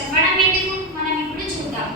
చెప్పడం ఎందుకు, మనం ఇప్పుడు చూద్దాం.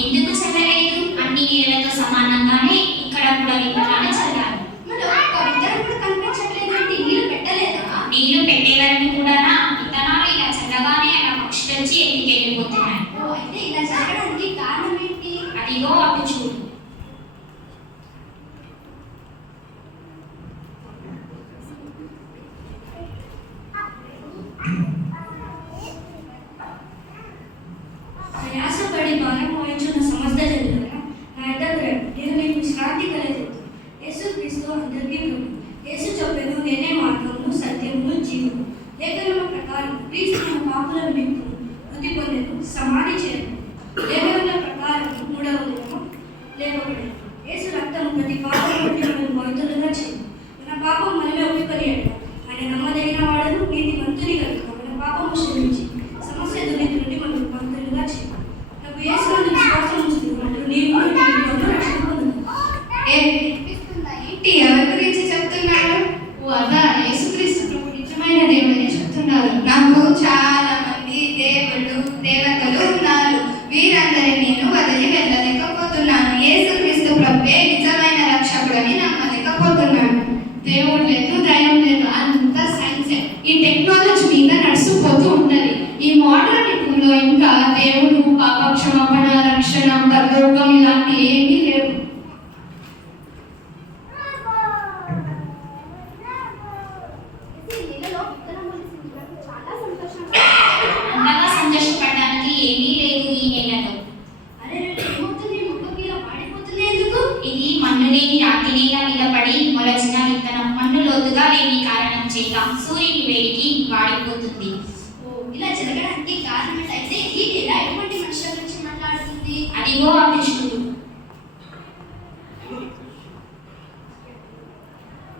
ఎందుకు చల్లలేదు? అన్ని నీళ్ళతో సమానంగానే ఇక్కడ కూడా విత్తనాలు చల్లాలి. నీళ్లు పెట్టే వరకు కూడా విత్తనాలు ఇలా చల్లగానే అలా పక్షులు వచ్చి ఎన్నిక వెళ్ళిపోతున్నాయి. ఇలా జరగడానికి కారణం ఏంటి? అదిగో అటు చూడు. ప్రయాసపడి భారం మోయించున్న సమస్త జనులారా, నా ఎద్దకు రండి, నేను మీకు విశ్రాంతి కలగజేస్తాను. యేసుక్రీస్తు అందరికీ ప్రభు. యేసు చెప్పెను, నేనే మార్గమును సత్యమును జీవము. లేఖనముల ప్రకారం క్రీస్తు మన పాపుల నిమిత్తము మృతి పొందెను, సమాధి చేయను. లేఖనముల ప్రకారం మూడవ దినము లేపబడెను. యేసు రక్తము ప్రతి పాపం నుండి మనల్ని పవిత్రులుగా చేయను. మన పాపం మనమే ఒప్పుకొని ఆయన నమ్మదగిన వాడను, నీతిమంతుని కనుక మన పాపము క్షమించి సమస్య దుర్నీతి నుండి మనల్ని పవిత్రులుగా చేయను. యేసునందు విశ్వాసం ఉంచుతున్నట్లు నీవు రక్షణ పొందుతావు. ఏంటి ఎవరి గురించి చెప్తున్నాడు? ఓ అదా, యేసుక్రీస్తు ప్రభు నిజమైన దేవుడని చెప్తున్నారు. నాకు చాలా మంది దేవతలు ఉన్నారు. వీరందరినీ నేను వదిలి వెళ్ళలేకపోతున్నాను. యేసుక్రీస్తు ప్రభువే నిజమైన రక్షకుడని నమ్మలేకపోతున్నాను. దేవుడు లేదు, దైవం లేదు, అంతా సైన్సే. ఈ టెక్నాలజీ మీద నడుచుకుపోతూ ఉన్నది. ఈ మోడర్న్ యుగంలో ఇంకా దేవుడు, పాప క్షమాపణ, రక్షణ, పరలోకం ఇలాంటి ఏమీ లేవు. అంతగా సంతోషపడడానికి ఏమీ లేదు ఈ నెలలో. ఇది మన్ను లేని రాతి నేల మీద పడి మొలచిన విత్తనం. మన్ను లోతుగా లేని కారణం చేత సూర్యుని వేడికి వాడిపోతుంది. ఇలా జరగడానికి కారణం అయితే ఈ నెల ఎటువంటి మనుషుల గురించి మాట్లాడుతుంది? అదిగో అటు చూడు.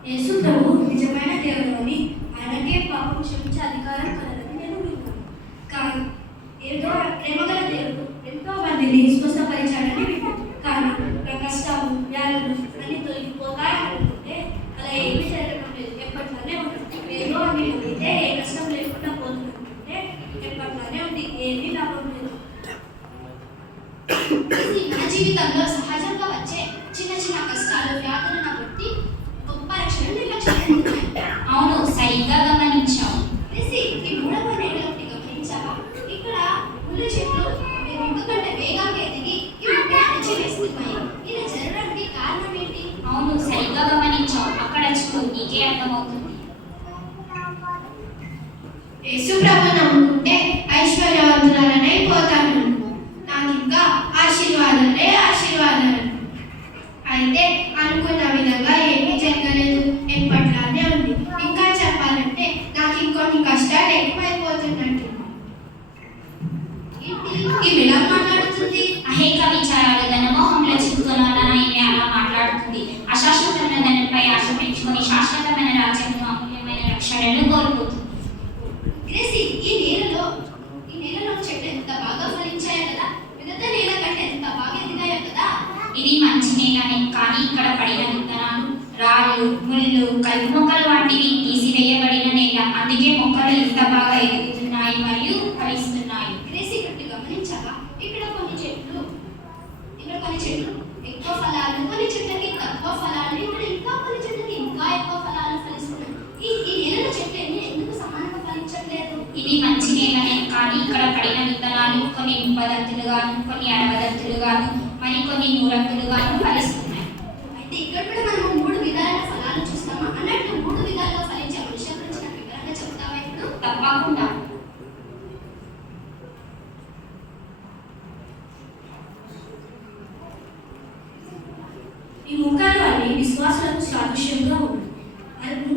యేసు ప్రభు నిజమైన దేవుడు అని, ఆయనకే పాపం క్షమించే అధికారం కలదని నేను విన్నాను. కానీ ఏదో ప్రేమగల దేవుడు ఎంతో మందిని స్వస్థపరిచాడని విన్నాను. కానీ నా కష్టాలు, వ్యాధులు అన్ని తొలగిపోతాయనుకుంటే అలా ఏమీ జరగడం లేదు. ఎప్పట్లానే ఉంటుంది. ఏదో అని అయితే ఏ కష్టం లేకుండా పోతుందంటే ఎప్పట్లానే ఉంది. ఏమీ లాభం లేదు. మన జీవితంలో సహజంగా వచ్చే చిన్న చిన్న కష్టాలు, వ్యాధులను బట్టి గొప్ప రక్షణ నిర్లక్ష్యం. అవును, సరిగ్గా గమనించావు. ఈ మూడవ నెలలో గమనించావా? ఇక్కడ ముళ్ళు చెట్లు ఎందుకంటే వేగంగా ఎదిగి ఈ ముక్క అణచివేస్తున్నాయి. ఇలా జరగడానికి కారణం ఏంటి? అవును, సరిగ్గా గమనించావు. అక్కడ చూడు, నీకే అర్థమవుతుంది. యేసు ప్రభు నమ్ముకుంటే ఐశ్వర్యవంతురాలనై పోతాను. నాకు ఇంకా ఆశీర్వాదాలే ఆశీర్వాదాలు. అయితే అనుకున్న విధంగా ఏమీ జరగలేదు. ఎప్పట్లానే ఉంది. ఇంకా చెప్పాలంటే నాకు ఇంకొన్ని కష్టాలు ఎక్కువైపోతున్నట్టు. ఇవి ఎలా మాట్లాడుతుంది? అహేక విచారాలు తన మొహంలో చిక్కుకున్నానని ఈమె అలా మాట్లాడుతుంది. అశాశ్వతమైన దానిపై ఆశ పెంచుకొని శాశ్వతమైన రాజ్యంలో అమూల్యమైన రక్షణను కోల్పోతుంది. ఈ నేలలో చెట్లు ఎంత బాగా ఫలించాయో కదా, మిగతా నేల కంటే ఎంత బాగా ఎదిగాయో కదా. ఇది మంచి నేలనే, కానీ ఇక్కడ పడిన విత్తనాలు, రాళ్ళు, ముళ్ళు, కలుపు మొక్కలు వంటివి తీసివేయబడిన నేల. అందుకే మొక్కలు ఇంత బాగా ఎదుగుతున్నాయి మరియు ఫలిస్తున్నాయి. గమనించావా? ఇక్కడ కొన్ని చెట్లు ఎక్కువ ఫలాలు, కొన్ని చెట్లకి తక్కువ ఫలాలు, ఇక్కడ ఇంకా కొన్ని చెట్లకి ఇంకా ఎక్కువ ఫలాలు ఫలిస్తున్నాయి. ఈ నేలలో చెట్లు ఎందుకు సమానంగా ఫలించట్లేదు? ఇది మంచి నేలనే, కానీ ఇక్కడ పడిన విత్తనాలు, విత్తనాలు కొన్ని 30 కొన్ని 60 మరికొన్ని 100 ఫలిస్తున్నాయి. అయితే ఇక్కడ కూడా మనం 3 విధాల ఫలాలు చూస్తామా? అన్నట్టు 3 విధాలుగా ఫలించే వృక్ష గురించి నాకు వివరంగా చెప్తావా ఇప్పుడు? తప్పకుండా. ఈ మొక్కలు అన్ని విశ్వాసాలకు సాదృశ్యంగా ఉన్నాయి.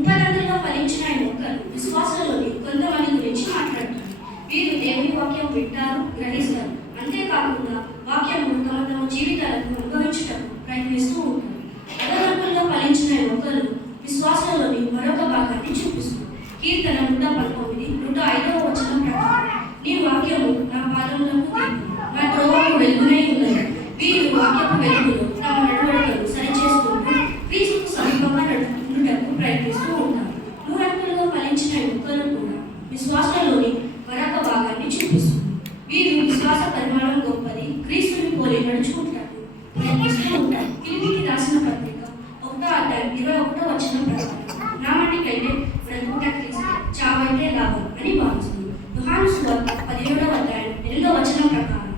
30 ఫలించిన ఈ మొక్కలు విశ్వాసాలలోని కొంతమంది గురించి మాట్లాడుతారు. వీరు దేవుని వాక్యం వింటారు, గ్రహిస్తారు. అంతేకాకుండా వాక్యము తమ జీవితాలకు అనుభవించటకు ప్రయత్నిస్తూ ఉంటారు. 60 ఫలించిన ఈ మొక్కలు విశ్వాసాలలోని మరొక భాగాన్ని చూపిస్తుంది. కీర్తన 119, 105వ వచనం ప్రకారం, నీ వాక్యము నా పాదములకు దీపం, నా త్రోవకు వెలుగునై ఉన్నది. వీరు వాక్యపు వెలుగులో తమ నడవడికలు సరిచేస్తుంటూ క్రీస్తుకు సమీపంగా నడుపుటకు ప్రయత్నిస్తూ ఉంటారు. 100 ఫలించిన ఈ మొక్కలు కూడా విశ్వాసంలోని మరొక భాగాన్ని చూపిస్తుంది. వీరు విశ్వాస పరిమాణం గొప్పది, క్రీస్తుని పోలి నడుచుకుంటారు, ప్రయత్నిస్తూ ఉంటారు. ఫిలిప్పీకి రాసిన పత్రిక 1:21 వచనం ప్రకారం, నా మట్టికైతే బ్రతుకుట క్రీస్తు, చావైతే లాభం అని భావిస్తుంది. యోహాను సువార్త 17:8 వచనం ప్రకారం,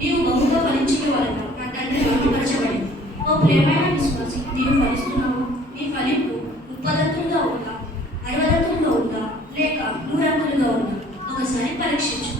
నీవు బహుగా ఫలించిన వలన నా తండ్రి మహిమపరచబడింది. ఓ ప్రియమైన విశ్వాసి, నీవు ఫలిస్తున్నావు. నీ ఫలింపు 30 ఉందా, 60 ఉందా, లేక 100 ఉందా? ఒకసారి పరీక్షించు.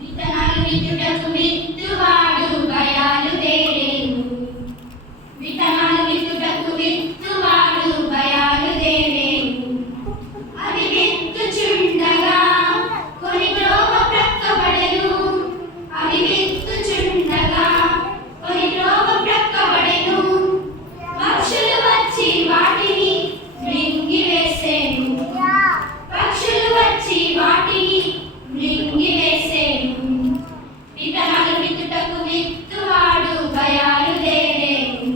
విత్తనాలు విత్తుటకు విత్తువాడు బయలుదేరేను. విత్తనాలు విత్తుటకు విత్తువాడు బయలుదేరేను. అవి విత్తుచుండగా కొన్ని త్రోవ ప్రక్కబడెను. అవి విత్తుచుండగా కొన్ని త్రోవ ప్రక్కబడెను. పక్షులు వచ్చి వాటిని మృంగివేసెను. పక్షులు వచ్చి వాటిని మృంగివేసెను. విత్తనాలు విత్తుటకు విత్తువాడు బయలుదేరేను.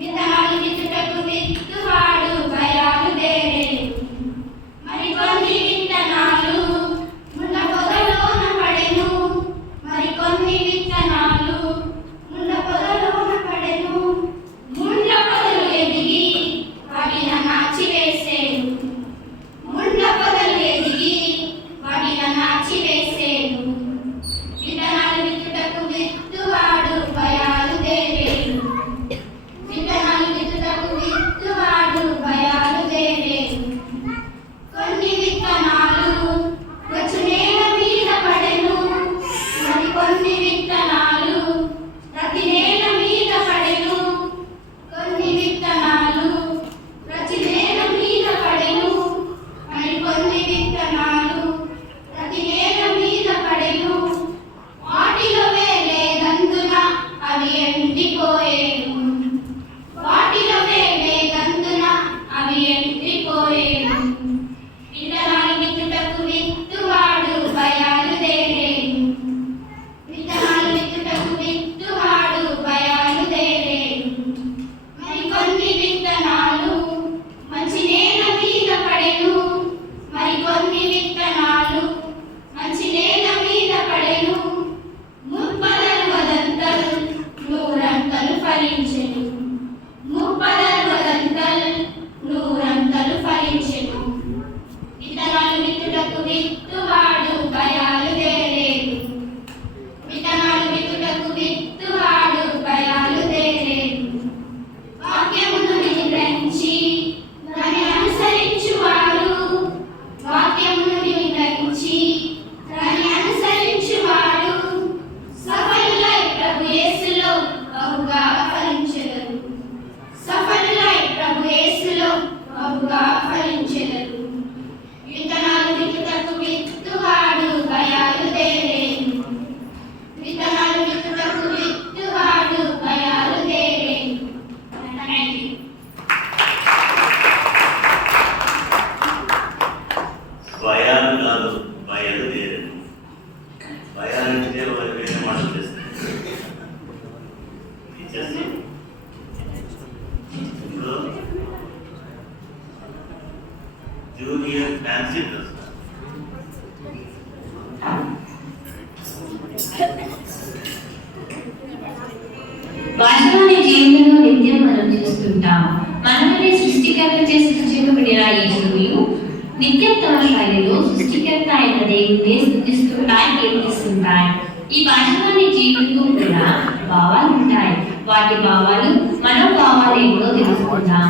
విత్తనాలు విత్తుటకు విత్తువాడు బయలుదేరేను. మరికొన్ని విత్తనాలు ముళ్ళ పొదలోన పడెను. మరికొన్ని విత్తనాలు ముళ్ళ పొదలోన పడెను. ముళ్ళ పొదలు ఎదిగి వాటిని నాచివేసెను. ముళ్ళ పొదలు ఎదిగి వాటిని నాచివేసెను. విత్తనాలు విత్తుటకు విత్తువాడు బయలుదేరేను. విత్తనాలు విత్తుటకు విత్తువాడు బయలుదేరేను. కొన్ని విత్తనాలు గచ్చు నేల మీద పడెను. మరికొన్ని విత్తనాలు ప్రతి నేల మీద పడెను. కొన్ని విత్తనాలు ప్రతి నేల మీద పడెను. మరికొన్ని విత్తనాలు ప్రతి నేల మీద పడెను. వాటిలో వేలేదందున అవి ఎండిపోయేను. వాటిలో వేలేదందున అవి ఎండిపోయేను. విత్తనాలు విత్తుటకు విత్తువాడు బయలుదేరేను. విత్తనాలు విత్తుటకు విత్తువాడు బయలుదేరేను. మరికొన్ని విత్తనాలు మంచి నేల మీద పడెను. మరికొన్ని విత్తనాలు మంచి నేల మీద పడెను. 30 100 ఫలించెను. 30 100 ఫలించెను. విత్తనాలు విత్తుటకు విత్తువాడు బయలుదేరేను. విత్తనాలు విత్తుటకు విత్తువాడు బయలుదేరేను. వాక్యమును వినిగ్రహించి దాన్ని అనుసరించువారు. వాక్యమును వినిగ్రహించి దాన్ని అనుసరించువారు సఫలులై ప్రభు యేసులో బహుగా ఫలించెదరు. సఫలులై ప్రభు యేసులో బహుగా ఫలించెదరు. విత్తనాలు విత్తుటకు విత్తువాడు భాషలోని జీవులను నిత్యం మనం చూస్తుంటాం. మనల్ని సృష్టికర్త చేసి సృష్టించబడిన ఈ జీవులు నిత్యం తమ శైలిలో సృష్టికర్త అయిన దేవుడిని స్థుతిస్తుంటాయి, కీర్తిస్తుంటాయి. ఈ భాషలోని జీవులకు కూడా భావాలు ఉంటాయి. వాటి భావాలు మనోభావాలు ఏమిటో తెలుసుకుందాం.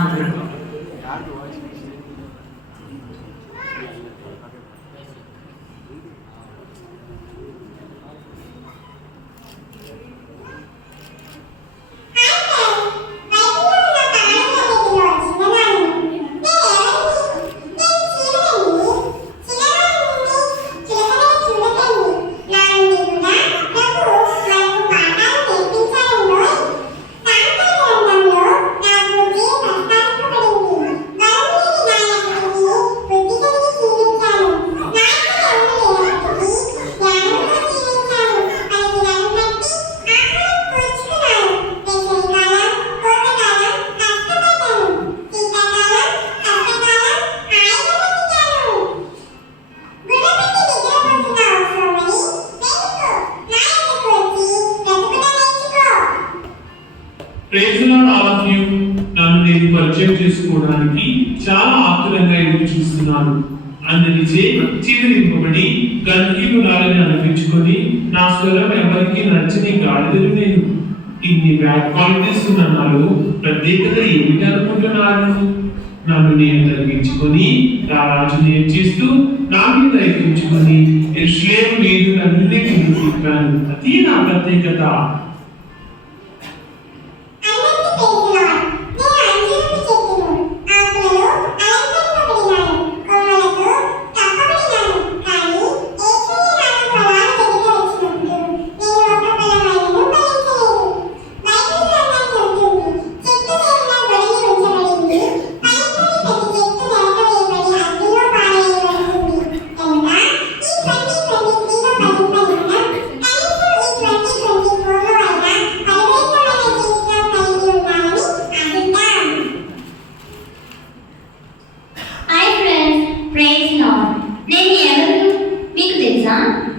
నన్ను నేను పరిచయం చేసుకోవడానికి చాలా ఆతురంగా ఎదురు చూస్తున్నాను. అందునిచే చీదరింపబడి గర్భీయురాలని అనిపించుకొని నా స్వరం ఎవరికి నచ్చని గాడిదలు నేను. ఇన్ని బ్యాడ్ క్వాలిటీస్ ఉన్న నాలో ప్రత్యేకత ఏమిటి అనుకుంటున్నాను? నన్ను నేను తగ్గించుకొని రారాజు నేర్చిస్తూ నా మీద ఎక్కించుకొని యెరూషలేము వీధులన్నీ తిప్పాను. అది నా ప్రత్యేకత.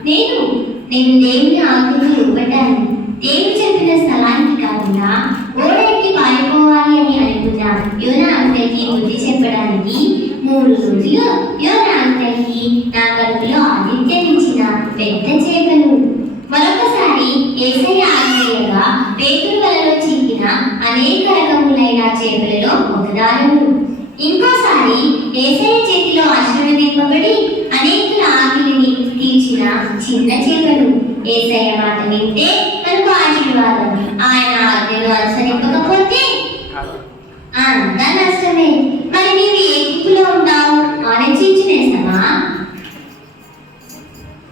నేను దేవుని ఆజ్ఞను ఇవ్వటాన్ని దేవుడు చెప్పిన స్థలానికి కాకుండా ఓడెక్కి పారిపోవాలి అని అనుకున్న యోనా అంతకి బుద్ధి చెప్పడానికి 3 రోజులు యోనా అంతకి నా కడుపులో ఆతిథ్యమిచ్చిన పెద్ద చేపలు. మరొకసారి యేసయ్య ఆజ్ఞగా పేతురు వలలో చిక్కిన అనేక రకములైన చేపలలో ఒకదానము. ఇంకోసారి యేసయ్య చేతిలో ఆశీర్వదింపబడి అనేకుల ఆకలిని తీర్చిన చిన్న చేపలు. యేసయ్య మాట వింటే మనకు ఆశీర్వాదం, ఆయన ఆజ్ఞను అనుసరింపకపోతే అంతా నష్టమే. మరి నీవు ఏ గుంపులో ఉంటావు? ఆలోచించినేసావా?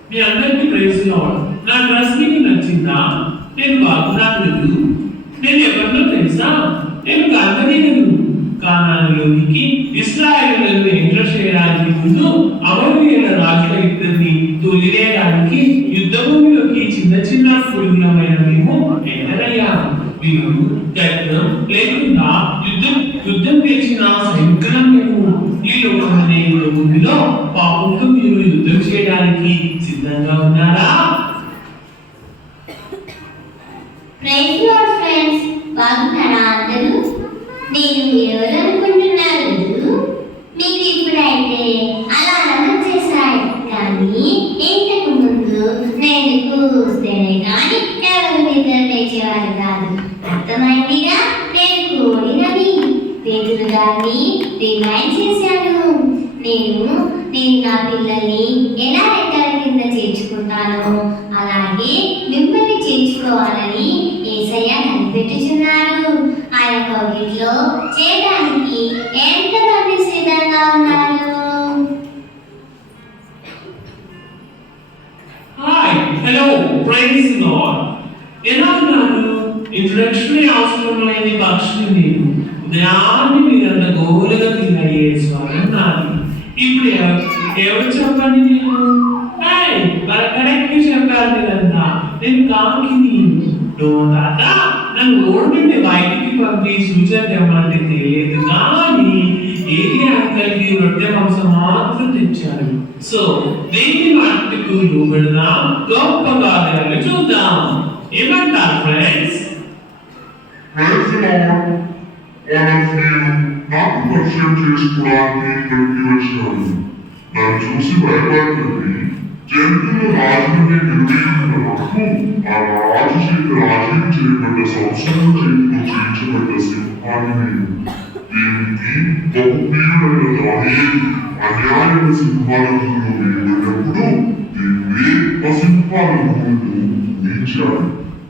మీ అందరికీ ప్రైజ్ లార్డ్. నా డ్రెస్ మీకు నచ్చిందా? నేను బాగున్నాను. నేను ఎవరినో తెలుసా? నేను గంధనీయుడు. కానానులోనికి ఇశ్రాయేలులను ఎంటర్ చేయడానికి ముందు అమోరీయుల రాజుల ఇద్దరిని తోలివేయడానికి యుద్ధ భూమిలోకి చిన్న చిన్న పురుగులమైన మేము ఎంటర్ అయ్యాము. మీరు ఖడ్గం లేకుండా యుద్ధం చేసిన సైనికులం మేము. ఈ లోకమనే భూమిలో పాపంతో మీరు యుద్ధం చేయడానికి సిద్ధంగా ఉన్నారా? ప్రైజ్ లార్డ్ ఫ్రెండ్స్, బాగున్నారా అందరూ? నేను ఎవరు అనుకుంటున్నారు? మీకు ఇప్పుడైతే అలారం వచ్చేసాయి, కానీ ఇంతకు ముందు నేను కూస్తేనే కానీ ఎవరు నిద్ర లేచేవారు కాదు. అర్థమైందిగా? నేను కోరినది పేతురు గారిని రిమైండ్ చేశాను. నేను నా పిల్లల్ని ఎలా రెక్కల కింద చేర్చుకుంటానో అలాగే మిమ్మల్ని చేర్చుకోవాలని యేసయ్య కనిపెట్టుచున్నాడు. ఆయన కౌగిట్లో చేయడానికి ఎంతమంది సిద్ధంగా ఉన్నారు? Hi, hello, praise lord. ఎలా ఉన్నారు? ఇంట్రడక్షన్లీ అవసరం లేని పక్షులు నేను. ఉదయాన్ని మీరంత గోలుగా ఫీల్ అయ్యే స్వరం నాది. ఇప్పుడు ఎవరు చెప్పండి? నేను కరెక్ట్ చెప్పారు కదంతా. నేను కాకిని. నన్ను ఓడి నుండి బయటికి పంపి సూచన తెమ్మంటే తెలియదు, కానీ ఏరియాను కలిగి రొట్టె మాంసం మాత్రం తెచ్చారు. సో దేవుని మాటకు లోబడదాం, గొప్ప కార్యాలు చూద్దాం. ఏమంటారు ఫ్రెండ్స్? నాకు పరిచయం చేసుకోవడానికి ఇక్కడికి వచ్చాను. నన్ను చూసి భయపడుతుంది. జంతువుల రాజుని నిర్ణయించినప్పుడు ఆ రాజు చేత రాజ్యం చేయబడ్డ సంవత్సరం చేతితో చేయించబడ్డ సింహాన్ని నేను. దీనికి బహుప్రియుడైన దానియేలు అన్యాయమైన సింహాల గుండెలో వేయబడినప్పుడు దేవుడే ఆ సింహాల గుండెను ఊహించాడు.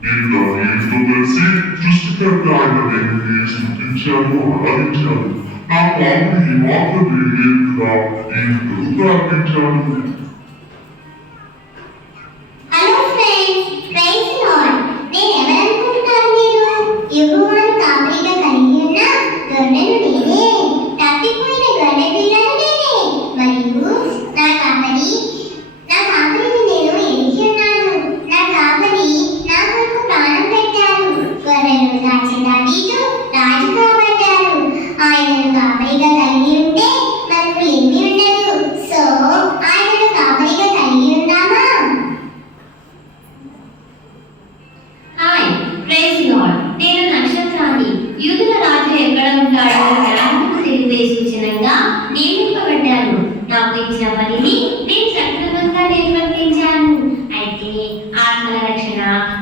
నేను దానియేలుతో కలిసి సృష్టికర్త ఆయన దేవుని స్తుతించాను, ఆరాధించాను. నా పాపం ఏమాత్రం వేయలేదు కదా, ఈ ప్రార్థించాను. Hello friends, praise lord. నేను ఎవరనుకుంటున్నారు మీరు? యెహోవాను కాపరిగా కలిగి ఉన్న గొర్రెను నేనే, తప్పిపోయిన గొర్రె పిల్లను నేనే. మరియు నా కాపరిని నేను ఎరిగి ఉన్నాను. నా కాపరి నా కొరకు ప్రాణం పెట్టారు. గొర్రెలను కాచే దావీదు రాజు కాబడ్డారు. ఆయనను కాపరిగా కలిగి ఉంటే మనకు ఏమీ ఉండదు. సో ఆయనను కాపరిగా కలిగి ఉన్నామా? Hi, praise lord. నేను నక్షత్రాన్ని. యూదుల రాజు ఎక్కడ ఉంటాడో జనాలకు తెలిపే సూచనగా నియమింపబడ్డాను. నాకు ఇచ్చిన పనిని నేను సక్రమంగా నిర్వర్తించాను. అయితే ఆత్మల రక్షణ,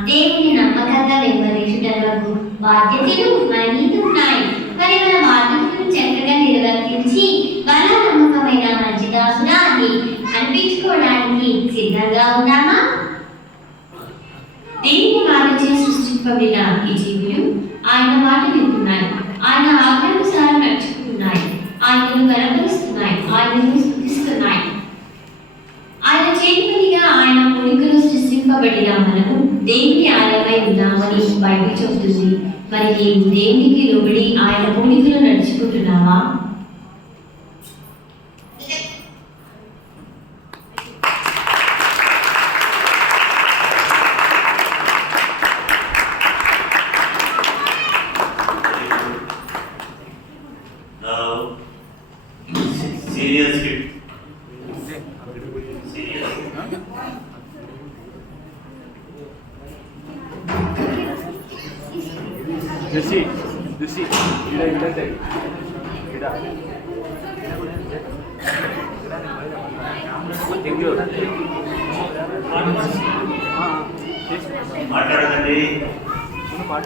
దేవుని నమ్మకంగా వెంబడించుటకు బాధ్యతలు మన మీద ఉన్నాయి. మరి మన బాధ్యతలను చక్కగా నిర్వర్తించి బల నమ్మకమైన మంచి దాసుడా అని అనిపించుకోవడానికి సిద్ధంగా ఉన్నామా? దేవుని మాటచే సృష్టింపబడిన ఈ జీవులు ఆయన మాట వింటున్నాయి, ఆయన ఆజ్ఞానుసారం నడుచుకుంటున్నాయి, ఆయనను గణపరుస్తున్నాయి, ఆయనను స్తుతిస్తున్నాయి. ఆయన చేతిపనిగా ఆయన పోలికలో సృష్టింపబడిన మనము దేవుని ఆలయమై ఉన్నామని బైబిల్ చెబుతుంది. మరి నీవు దేవునికి లోబడి ఆయన పోలికలో నడుచుకుంటున్నావా? Now, serious hit. Serious. This మాట్లాడదండి. పాట